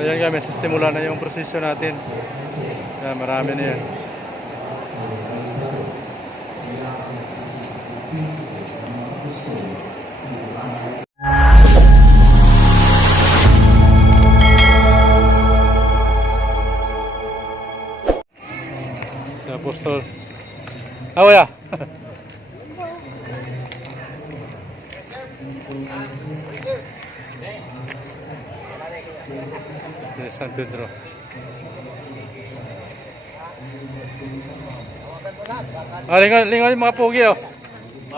So yan guys, simula na yung prosesyon natin. Yan, marami na yan. Si Apostol. Awaya. San Pedro. Lingon yung mga pogi oh.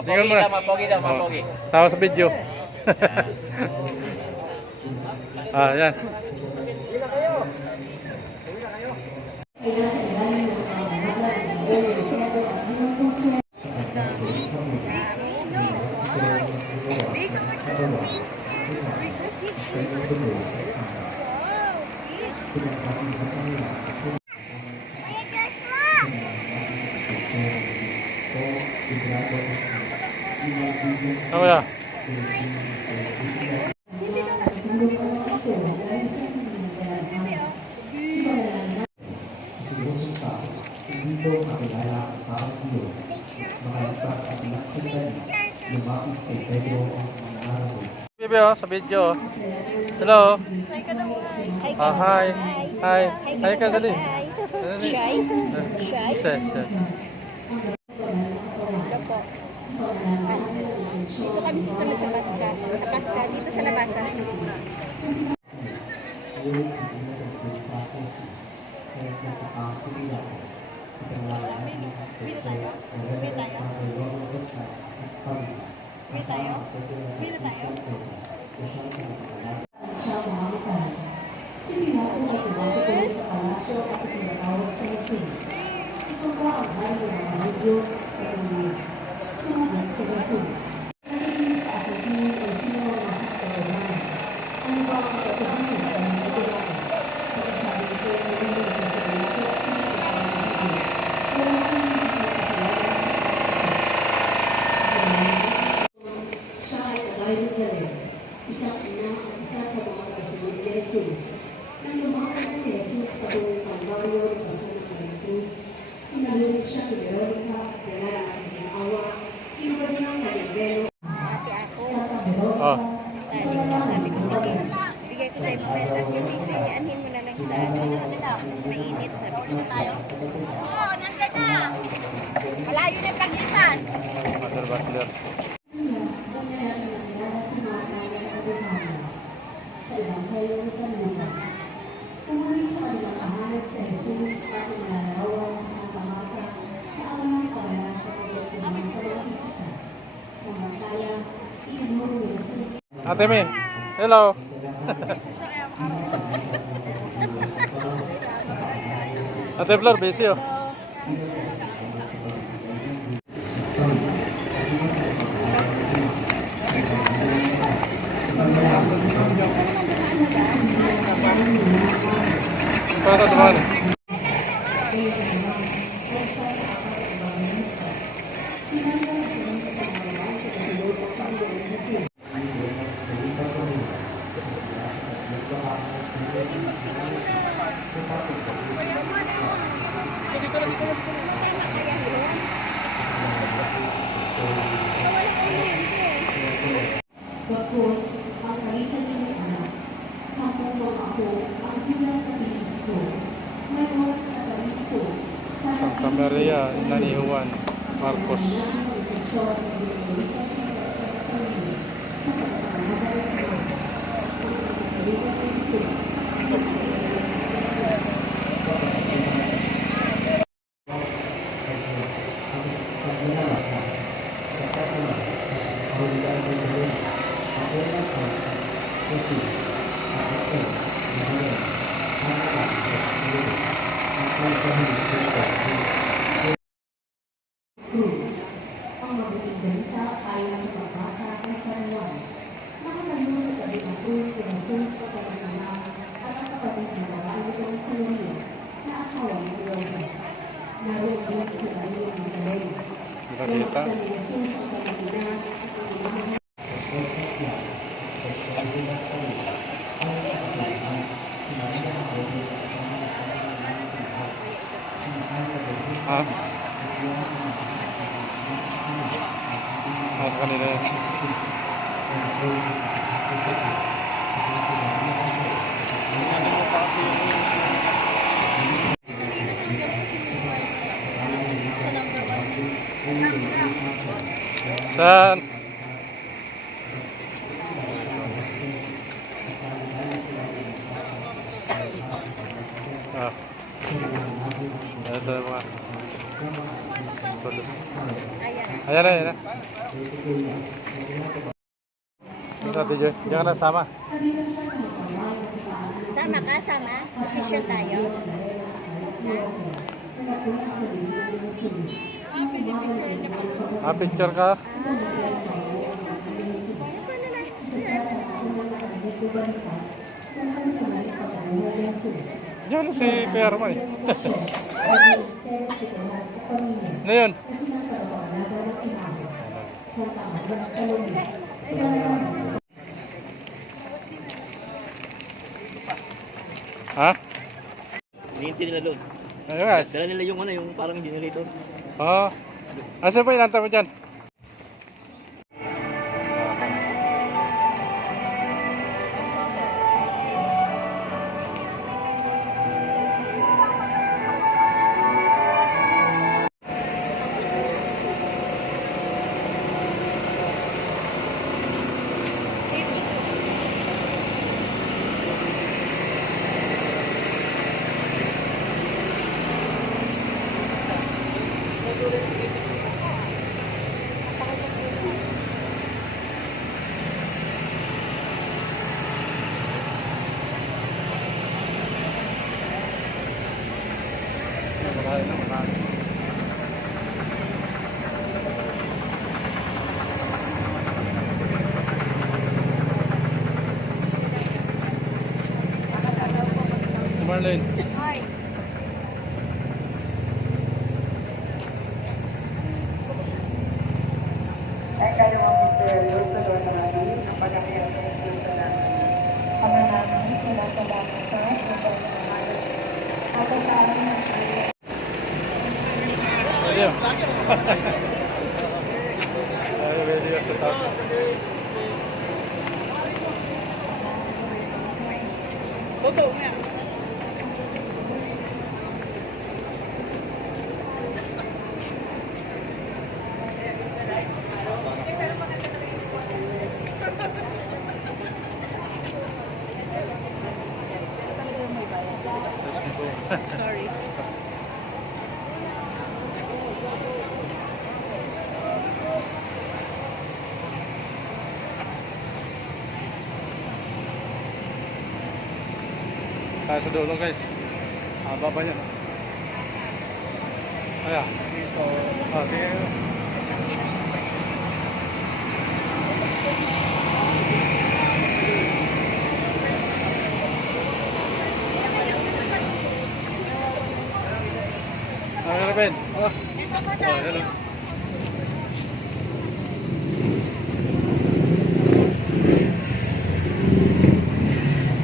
Lingon mo na. Mapogi daw, mapogi. Sama sa video. Yan. Oh ya. Bibi oh, sa video. Hello. Hi. Hi. Hi ka dali. Shy? Shy? Dito kami susunod sa Pasca. Sa Pasca, dito sa labasan. Isang ina at isa sa mga kasunod ni Jesus. Nang lumakad si Jesus patungong Kalbaryo ng Basa ng Cruz, sinalubog siya kay Veronica at kilala ang ginaawa, inubad niya ang kalibero sa Veronica. Sabi ko sa iyo, bigay ko sa iyo pesa at yung video, ianhin mo na lang sa mainit. Sabi ko tayo. Oo, nandiyan na! Malayo na yung pagitan! Mother Butler. Sa Ebanghelyo sa Lucas. Umuwi sa kanilang kahanap sa Jesus at inalarawan sa Santa Marta na ang mga pamana sa pagkasilang sa mga isita. Samantala, itinuro ni Jesus. Ate Min, hello. Ate Flor, busy oh. Para teman. Bagkus, ang kalisan ng anak, sampung ako ang bilang kabilis ko. May oras sa kalito. Santa Maria Nani Juan Marcos. Cruz, ang mabuting balita ayon sa pagbasa ng San Juan. Nakatayo sa tabi ng krus ni Jesus sa kanyang anak at ang kapatid ng babae nitong si Maria na asawa ni Clopas. Naroon din si Maria Magdalena. Nakita. Ni Jesus sa kanyang ina at ang mga Ha? Sa kanila yan. Saan? Ah. Ito yung mga ayan na, ayan na. Ito, DJ. Diyan ka na sama. Sama ka, sama. Session tayo. Ah, picture ka. Diyan si Kuya Roman eh. Ano yun? Ha? Hinihintay nila doon. Ano guys? Dala nila yung ano, yung parang generator. Oo. Asa pa inanta mo dyan? Marami na, marami. Si Marlene. Hi. Ay kayo ang pusteryo sa Lord namin, ang pagkakayang sa namin. Ama namin, sinasalamat sa at ang namin Video. Ay, video sa taas. Sorry. Tayo sa dulo guys. Haba pa niya. Ayan. Ah, tingnan nyo. Ano Ben? Oh. Oh, hello.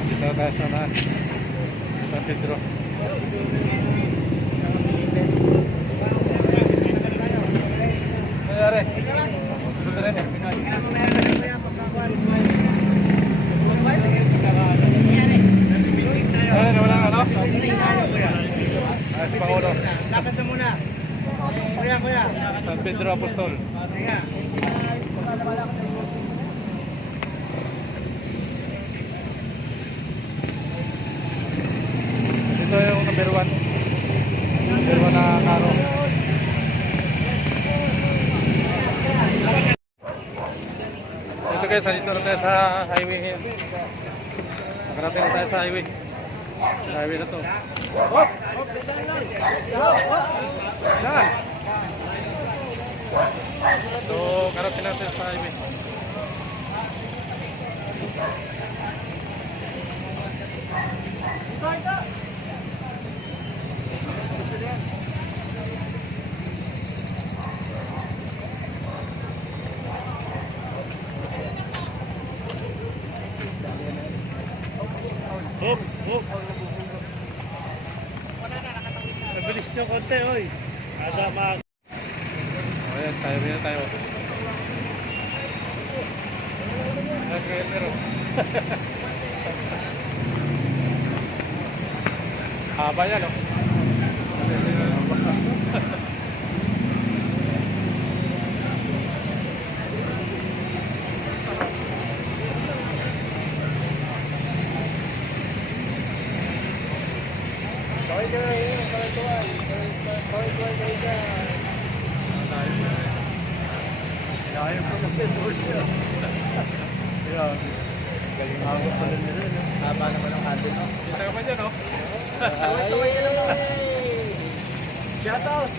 Dito tayo sa San Pedro. Nangyari? Dito na rin eh. Ay, nawala ang ano? Ah, si Pangulo. Lakad na muna. Kuya. San Pedro Apostol. Ito yung number 1. Number 1 na karo. Ito guys, dito na tayo sa highway here. Nakarating na tayo sa highway. Highway na to. Oh! Yan! So, karating natin sa highway. Nabilis nyo konti, oy. Ada mag... O yan, highway na tayo. Ayan, kaya meron. Haba yan, oh. Haba naman ang handle, no? Kita ka pa dyan, oh. Shout out!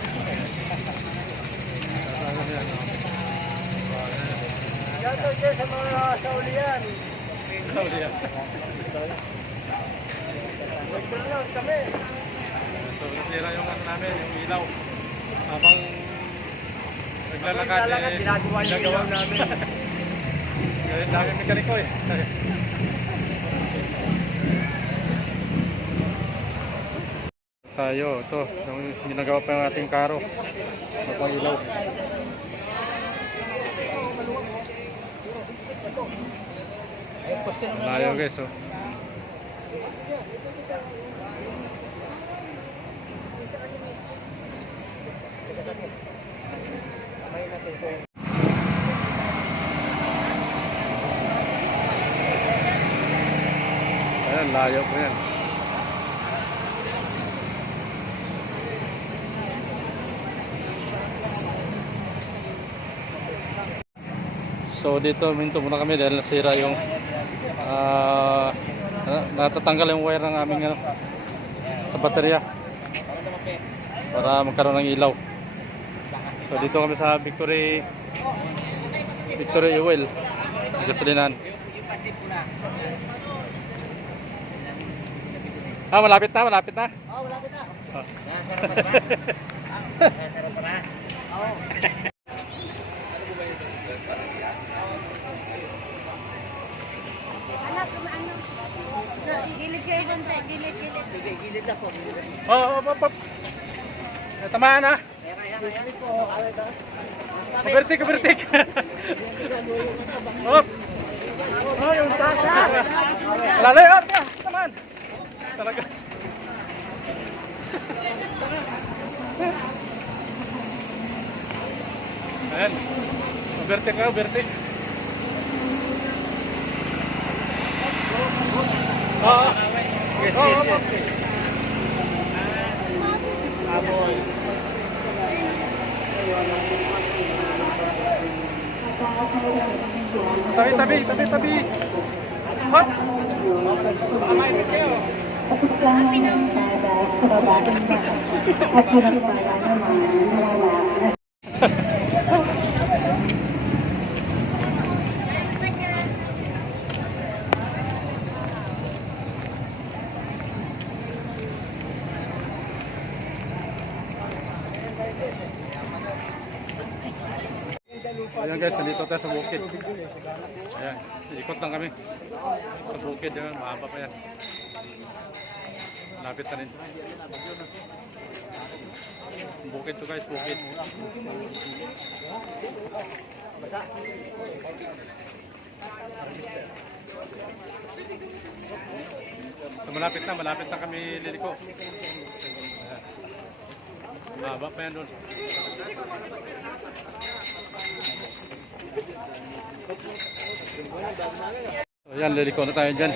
Shout out dyan sa mga saulian. Saudi yan. Nag-brown kami. So, nasira yung ano namin, yung ilaw. Habang naglalakad, Ginagawa yung ilaw namin. Kaya dami mekaniko eh. Tayo, ito, yung ginagawa pa yung ating karo. Kapang ilaw. Layo guys, oh. Ayan, layo po yan. So dito minto muna kami dahil nasira yung natatanggal yung wire ng aming ano, sa baterya para magkaroon ng ilaw. So dito kami sa Victory Oil, gasolinahan. Malapit na. Oh, malapit na. Sarap pa na. Oo. Anak, ano? Gilid kayo bante, gilid. Gilid ako. Tamaan ha. Kubertik. Hop. Oh, yung taas. Lalay, tamaan. Talaga. Ayan. Kubertik. Aboy. Tabi. Hop. Ayan guys, nandito tayo sa bukid. Ayan, ikot lang kami sa bukid. Ayan, mahaba pa yan. Lapit na rin. Bukid to guys, bukid. So malapit na kami liliko. Ayan. Mahaba pa yan doon. So yan, liliko na tayo dyan.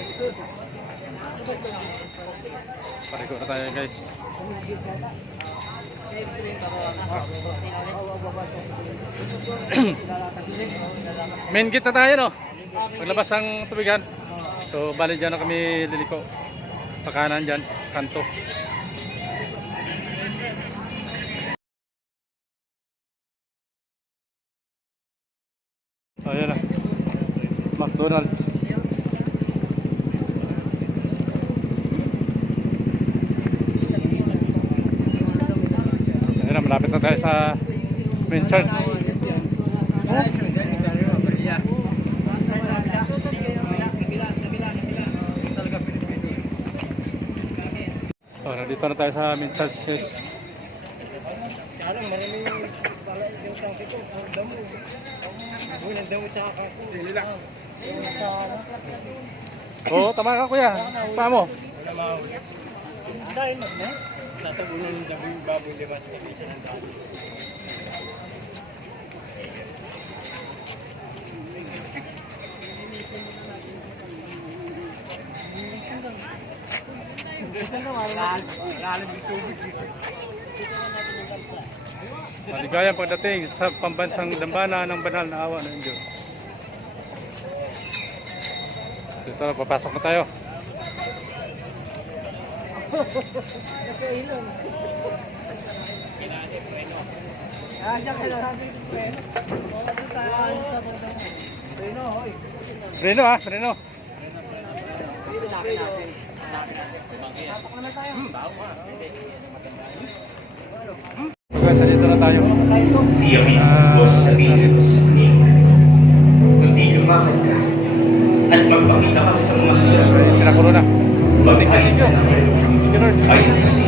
Pariko na tayo guys. Main gate na tayo, no? Paglabas ang tubigan. So bali dyan na kami liliko. Pakanan dyan, kanto. Ayan na, McDonald's. Ayan na, malapit na tayo sa main church. So, nandito na tayo sa aming churches. Kaya lang, maraming pala yung tangke ko. Ang damo. Uy, ang damo tsaka kako. Dili lang. Oo, tama ka kuya. Pa mo. Wala mahuli. Dahil mas na. Tatabunan ng damo yung baboy, di ba? Sa kapisa ng damo. Lalim yung tubig dito. Maligayang pagdating sa pambansang dambana ng banal na awa ng Diyos. So ito na, papasok na tayo. Diyan ka lang natin yung preno. Wala din tayo ayon sa bandang mo. Preno, hoy. Freno ha, freno. Guys, dito na tayo. Iyamin mo sa sabihin mo sa muling. Kundi lumakad ka at magpakita ka sa mga sarap. Sinakulo na. Magpahin ka ayon sa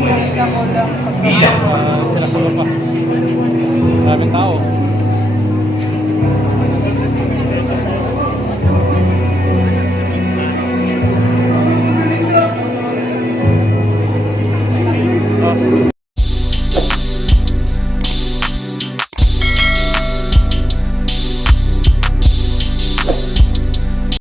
Moises. Ilang Sinakulo pa. Maraming tao.